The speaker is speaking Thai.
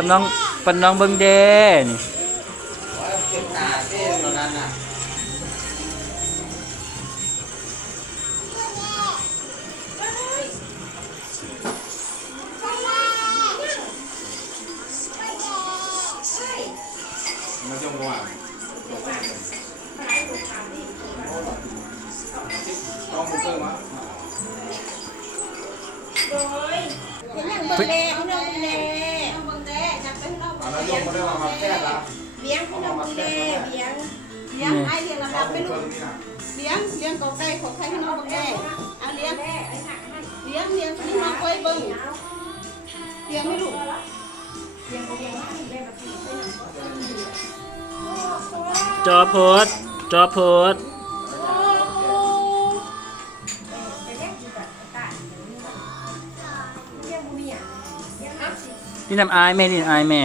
ปนน้องเบิ่งเด้นี่เก็บตาเต้นเหมือนกันน่ะมาจงว่าต้องมือเติมวะเห็นอย่างเบิ่งแน่พี่น้องแน่เบิ่งแน่จับไปพี่น้อง แล้วยงมาได้มาแก้ละ เลี้ยงพี่น้องแน่เลี้ยงไอ้เลี้ยงลำดับไม่รู้เลี้ยงกอไก่ของใครพี่น้องเบิ่งแน่เอาเลี้ยงพี่น้องเคยเบิ่งเลี้ยงไม่รู้จอโพสนี่น้ำอายแม่